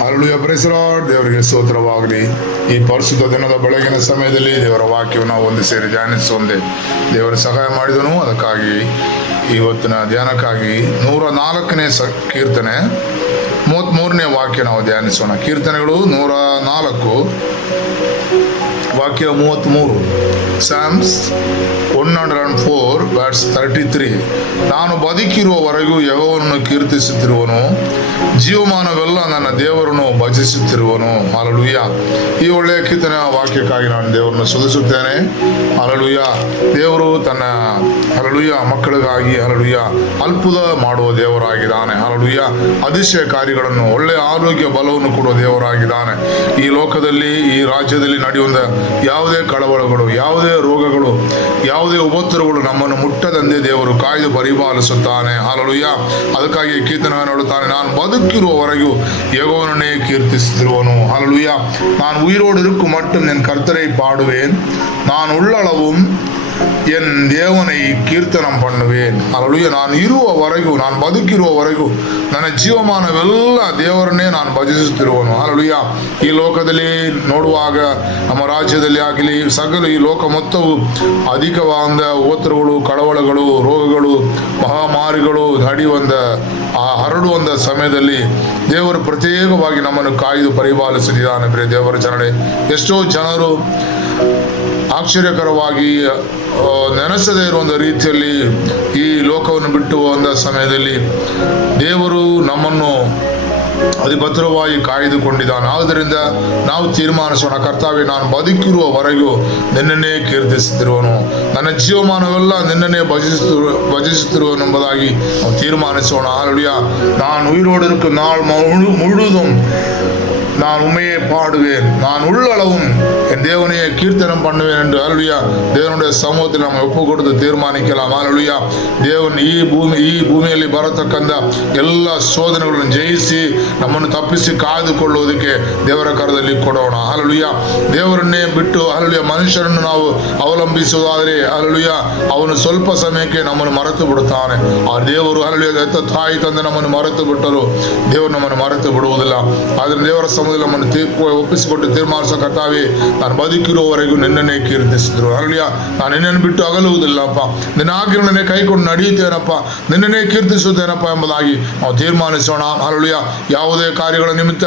Hallelujah, praise the Lord. ದೇವರಿಗೆ ಸ್ತೋತ್ರವಾಗಲಿ. ಈ ಪರಿಶುದ್ಧ ದಿನದ ಬೆಳಗಿನ ಸಮಯದಲ್ಲಿ ದೇವರ ವಾಕ್ಯವನ್ನು ಒಂದು ಸೇರಿ ಧ್ಯಾನಿಸುವಂತೆ ದೇವರು ಸಹಾಯ ಮಾಡಿದನು. ಅದಕ್ಕಾಗಿ ಇವತ್ತಿನ ಧ್ಯಾನಕ್ಕಾಗಿ 104ನೇ ಕೀರ್ತನೆ 33ನೇ ವಾಕ್ಯ ನಾವು ಧ್ಯಾನಿಸೋಣ. ಕೀರ್ತನೆಗಳು 104 ವಾಕ್ಯ 33. Psalms 104 verse 33. ನಾನು ಬದುಕಿರುವವರೆಗೂ ಯೆಹೋವನನ್ನು ಕೀರ್ತಿಸುತ್ತಿರುವನು, ಜೀವಮಾನವೆಲ್ಲ ನನ್ನ ದೇವರನ್ನು ಭಜಿಸುತ್ತಿರುವನು. ಹಲ್ಲೆಲೂಯಾ. ಈ ಒಳ್ಳೆಯ ಕೀರ್ತನೆಯ ವಾಕ್ಯಕ್ಕಾಗಿ ನಾನು ದೇವರನ್ನು ಸ್ತುತಿಸುತ್ತೇನೆ. ಹಲ್ಲೆಲೂಯಾ. ದೇವರು ತನ್ನ ಹಲ್ಲೆಲೂಯಾ ಮಕ್ಕಳಿಗಾಗಿ ಹಲ್ಲೆಲೂಯಾ ಅದ್ಭುತ ಮಾಡುವ ದೇವರಾಗಿದ್ದಾನೆ. ಹಲ್ಲೆಲೂಯಾ. ಅತಿಶಯ ಕಾರ್ಯಗಳನ್ನು, ಒಳ್ಳೆಯ ಆರೋಗ್ಯ ಬಲವನ್ನು ಕೊಡುವ ದೇವರಾಗಿದ್ದಾನೆ. ಈ ಲೋಕದಲ್ಲಿ, ಈ ರಾಜ್ಯದಲ್ಲಿ ನಡೆಯುವ ಯಾವುದೇ ಕಳವಳಗಳು, ಯಾವುದೇ ರೋಗಗಳು, ಯಾವುದೇ ಉಪದ್ರವಗಳು ನಮ್ಮನ್ನು ಮುಟ್ಟದಂತೆ ದೇವರು ಕಾಯ್ದು ಪರಿಪಾಲಿಸುತ್ತಾನೆ. ಹಲ್ಲೆಲೂಯಾ. ಅದಕ್ಕಾಗಿ ಕೀರ್ತನೆ ನೋಡುತ್ತಾನೆ, ನಾನು ಬದುಕಿರುವವರೆಗೂ ಯೆಹೋವನನ್ನೇ ಕೀರ್ತಿಸುತ್ತಿರುವನು. ಹಲ್ಲೆಲೂಯಾ. நான் உயிரோடு இருக்கும் மட்டும் என் கர்த்தரை பாடுவேன், நான் உள்ளளவும் என் தேவனை கீರ್ತனம் பண்ணுவேன். ಹಲ್ಲೆಲೂಯಾ. ನಾನು ಇರುವವರೆಗೂ, ನಾನು ಬದುಕಿರುವವರೆಗೂ ನನ್ನ ಜೀವಮಾನವೆಲ್ಲ ದೇವರನ್ನೇ ನಾನು ಭಜಿಸುತ್ತಿರುವನು. ಹಲ್ಲೆಲೂಯಾ. ಈ ಲೋಕದಲ್ಲಿ ನೋಡುವಾಗ, ನಮ್ಮ ರಾಜ್ಯದಲ್ಲಿ ಆಗಲಿ, ಸಕಲ ಈ ಲೋಕ ಮೊತ್ತವು ಅಧಿಕವಾದ ಉಪದ್ರವಗಳು, ಕಳವಳಗಳು, ರೋಗಗಳು, ಮಹಾಮಾರಿಗಳು ಹರಡುವಂಥ ಸಮಯದಲ್ಲಿ ದೇವರು ಪ್ರತ್ಯೇಕವಾಗಿ ನಮ್ಮನ್ನು ಕಾಯ್ದು ಪರಿಪಾಲಿಸಿದ್ದಾನೆ. ಪ್ರಿಯ ದೇವರ ಜನರೇ, ಎಷ್ಟೋ ಜನರು ಆಶ್ಚರ್ಯಕರವಾಗಿ ನೆನೆಸದೇ ಇರುವಂಥ ರೀತಿಯಲ್ಲಿ ಈ ಲೋಕವನ್ನು ಬಿಟ್ಟು ಹೋದ ಸಮಯದಲ್ಲಿ ದೇವರು ನಮ್ಮನ್ನು ಅತಿ ಭದ್ರವಾಗಿ ಕಾಯ್ದುಕೊಂಡಿದ್ದಾನೆ. ಆದ್ದರಿಂದ ನಾವು ತೀರ್ಮಾನಿಸೋಣ, ಕರ್ತಾವೆ, ನಾನು ಬದುಕಿರುವವರೆಗೂ ನಿನ್ನನ್ನೇ ಕೀರ್ತಿಸುತ್ತಿರುವನು, ನನ್ನ ಜೀವಮಾನವೆಲ್ಲ ನಿನ್ನನ್ನೇ ಭಜಿಸುತ್ತಿರುವನು ಎಂಬುದಾಗಿ ನಾವು ತೀರ್ಮಾನಿಸೋಣ. ಹಲ್ಲೆಲೂಯಾ. நான் உயிரோடு இருக்கும் நாள் முழுதும் நான் உண்மையை பாடுவேன், நான் உள்ளளவும் என் தேவனையை கீர்த்தனம் பண்ணுவேன் என்று ஹல்லேலூயா தேவனுடைய சமூகத்தில் நம்ம ಒಪ್ಪು ಕೊಟ್ಟು ತೀರ್ಮಾನಿக்கலாம். ಹಲ್ಲೆಲೂಯಾ. ದೇವನ್ ಈ ಭೂಮಿಯಲ್ಲಿ ಬರತಕ್ಕಂಥ ಎಲ್ಲ ಶೋಧನೆಗಳನ್ನು ಜಯಿಸಿ ನಮ್ಮನ್ನು ತಪ್ಪಿಸಿ ಕಾಯ್ದುಕೊಳ್ಳುವುದಕ್ಕೆ ದೇವರ ಕರದಲ್ಲಿ ಕೊಡೋಣ. ಹಲ್ಲೆಲೂಯಾ. ದೇವರನ್ನೇ ಬಿಟ್ಟು ಹಲ್ಲೆಲೂಯಾ ಮನುಷ್ಯರನ್ನು ನಾವು ಅವಲಂಬಿಸುವುದಾದರೆ ಹಲ್ಲೆಲೂಯಾ ಅವನು ಸ್ವಲ್ಪ ಸಮಯಕ್ಕೆ ನಮ್ಮನ್ನು ಮರೆತು ಬಿಡುತ್ತಾನೆ. ಆ ದೇವರು ಹಲ್ಲೆಲೂಯಾ ತಾಯಿ ತಂದೆ ನಮ್ಮನ್ನು ಮರೆತು ಬಿಟ್ಟರು, ದೇವರು ನಮ್ಮನ್ನು ಮರೆತು ಬಿಡುವುದಿಲ್ಲ. ಆದರೆ ದೇವರ ನಮ್ಮನ್ನು ಒಪ್ಪಿಸಿಕೊಟ್ಟು ತೀರ್ಮಾನಿಸೋ, ಕರ್ತಾವೆ, ನಾನು ಬದುಕಿರುವವರೆಗೂ ನಿನ್ನನ್ನೇ ಕೀರ್ತಿಸಿದ್ರು. ಹಲ್ಲೆಲೂಯಾ. ನಾನು ನಿನ್ನನ್ನು ಬಿಟ್ಟು ಅಗಲುವುದಿಲ್ಲಪ್ಪ, ನಿನ್ನ ಆಜ್ಞೆಗಳನ್ನೇ ಕೈಕೊಂಡು ನಡೆಯುತ್ತೇನಪ್ಪ, ನಿನ್ನನ್ನೇ ಕೀರ್ತಿಸುತ್ತೇನಪ್ಪ ಎಂಬುದಾಗಿ ನಾವು ತೀರ್ಮಾನಿಸೋಣ. ಹಲ್ಲೆಲೂಯಾ. ಯಾವುದೇ ಕಾರ್ಯಗಳ ನಿಮಿತ್ತ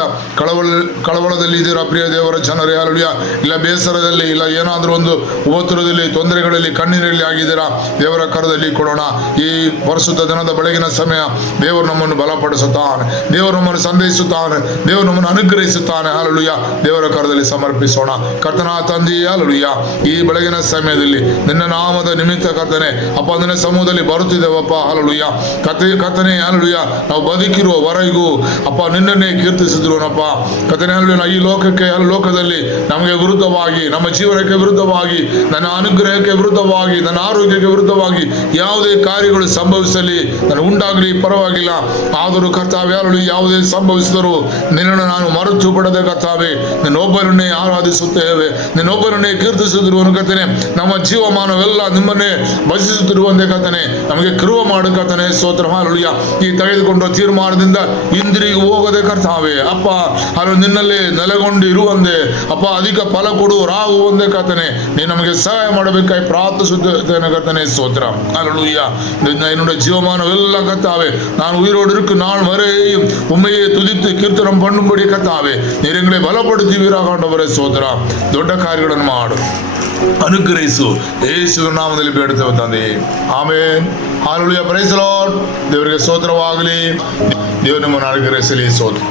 ಕಳವಳದಲ್ಲಿ ಇದ್ದೀರಾ ಪ್ರಿಯ ದೇವರ ಜನರೇ? ಹಲ್ಲೆಲೂಯಾ. ಇಲ್ಲ ಬೇಸರದಲ್ಲಿ, ಇಲ್ಲ ಏನಾದರೂ ಒಂದು ಉಪದ್ರವದಲ್ಲಿ, ತೊಂದರೆಗಳಲ್ಲಿ, ಕಣ್ಣೀರಲ್ಲಿ ಆಗಿದ್ದೀರಾ? ದೇವರ ಕರದಲ್ಲಿ ಕೊಡೋಣ. ಈ ಪರಿಶುದ್ಧ ದಿನದ ಬೆಳಗಿನ ಸಮಯ ದೇವರು ನಮ್ಮನ್ನು ಬಲಪಡಿಸುತ್ತಾನೆ, ದೇವರು ನಮ್ಮನ್ನು ಸಂದೇಹಿಸುತ್ತಾನೆ, ದೇವರು ನಮ್ಮನ್ನು ಅನುಗ್ರಹಿಸುತ್ತಾನೆ. ಹಲ್ಲೆಲೂಯಾ. ದೇವರ ಕರದಲ್ಲಿ ಸಮರ್ಪಿಸೋಣ. ಕರ್ತನ ತಂದೆ, ಹಲ್ಲೆಲೂಯಾ, ಈ ಬೆಳಗಿನ ಸಮಯದಲ್ಲಿ ನಿನ್ನ ನಾಮದ ನಿಮಿತ್ತ ಕರ್ತನೆ ಅಪ್ಪ ನಿನ್ನ ಸಮೂಹದಲ್ಲಿ ಬರುತ್ತಿದ್ದೇವಪ್ಪ. ಹಲ್ಲೆಲೂಯಾ. ಕರ್ತನೆ, ಹಲ್ಲೆಲೂಯಾ, ನಾವು ಬದುಕಿರುವವರೆಗೂ ಅಪ್ಪ ನಿನ್ನನ್ನೇ ಕೀರ್ತಿಸಿದ್ರುನಪ್ಪ. ಕರ್ತನೆ, ಹಲ್ಲೆಲೂಯಾ, ಈ ಲೋಕದಲ್ಲಿ ನಮಗೆ ವಿರುದ್ಧವಾಗಿ, ನಮ್ಮ ಜೀವನಕ್ಕೆ ವಿರುದ್ಧವಾಗಿ, ನನ್ನ ಅನುಗ್ರಹಕ್ಕೆ ವಿರುದ್ಧವಾಗಿ, ನನ್ನ ಆರೋಗ್ಯಕ್ಕೆ ವಿರುದ್ಧವಾಗಿ ಯಾವುದೇ ಕಾರ್ಯಗಳು ಸಂಭವಿಸಲಿ, ನನಗೆ ಉಂಟಾಗಲಿ ಪರವಾಗಿಲ್ಲ. ಆದರೂ ಕರ್ತಾವೆ, ಹಲ್ಲೆಲೂಯಾ, ಯಾವುದೇ ಸಂಭವಿಸಿದರೂ ನಿನ್ನನ್ನು ನಾನು ಮರೆತು ಬಿಡದೆ ಕರ್ತಾವೆ, ನಿನ್ನೊಬ್ಬರನ್ನೇ ಆರಾಧಿಸುತ್ತೇವೆ, ನಿನ್ನೊಬ್ಬರನ್ನೇ ಕೀರ್ತಿಸುತ್ತಿರುವನು ಕರ್ತನೆ. ನಮ್ಮ ಜೀವಮಾನವೆಲ್ಲ ನಿಮ್ಮನ್ನೇ ಭಜಿಸುತ್ತಿರುವಂತೆ ಕರ್ತನೆ ನಮಗೆ ಕೃಪೆ ಮಾಡು ಕರ್ತನೆ. ಸ್ತೋತ್ರ. ಹಲ್ಲೆಲೂಯಾ. ಈ ತೆಗೆದುಕೊಂಡ ತೀರ್ಮಾನದಿಂದ ಹಿಂದಿರುಗಿ ಹೋಗದೆ ಕರ್ತಾವೆ ಅಪ್ಪ, ಅದು ನಿನ್ನಲ್ಲೇ ನೆಲೆಗೊಂಡು ಇರುವಂತೆ ಅಪ್ಪ, ಅಧಿಕ ಫಲ ಕೊಡುವರಾಗುವಂತೆ ಕರ್ತನೆ ನೀನು ನಮಗೆ ಸಹಾಯ ಮಾಡಬೇಕಾಗಿ ಪ್ರಾರ್ಥಿಸುತ್ತೇನೆ ಕರ್ತನೆ. ಸ್ತೋತ್ರ. ಹಲ್ಲೆಲೂಯಾ. என்னுடைய ஜீவமானவெல்ல கர்த்தாவே, நான் உயிரோடு இருக்கும் நாள் வரையும் உண்மையை துதித்து கீர்த்தனம் பண்ணும்படி கர்த்தாவே நீர் எங்களை ಬಲಪಡಿಸುತ್ತೀರಾ ಆண்டವರೇ. ಸ್ತೋತ್ರ. ದೊಡ್ಡ ಕಾರ್ಯಗಳನ್ನು ಮಾಡು, ಅನುಗ್ರಹಿಸು, ಯೇಸುವಿನ ನಾಮದಲ್ಲಿ ಬೇಡುತ್ತೇವೆ ತಂದೆ. Amen. Hallelujah. Praise the Lord. ದೇವರಿಗೆ ಸ್ತೋತ್ರವಾಗಲಿ. ದೇವರು ನಮ್ಮನ್ನು ಅನುಗ್ರಹಿಸಲಿ. ಸ್ತೋತ್ರ.